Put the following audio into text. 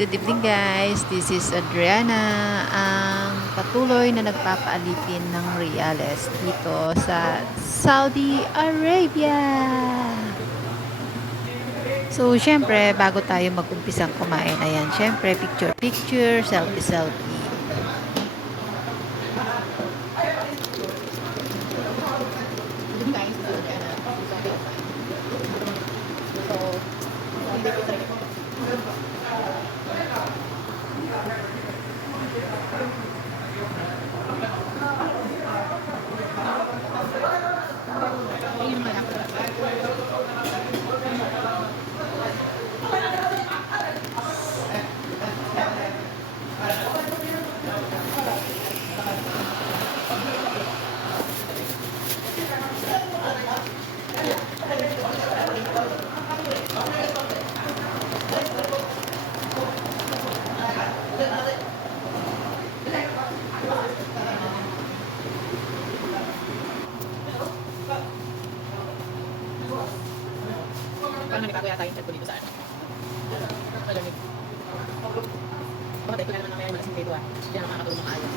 good evening guys. This is Adriana, ang patuloy na nagpapaalipin ng Reales dito sa Saudi Arabia. So, syempre, bago tayo mag-umpisang kumain, ayan, syempre, picture-picture, selfie-selfie. Parang nagkakago yata yung chat ko dito sa ano. Malamig. Bakit ko na naman mamaya yung malasing dito ah. Hindi na nakakatulong ng ayos.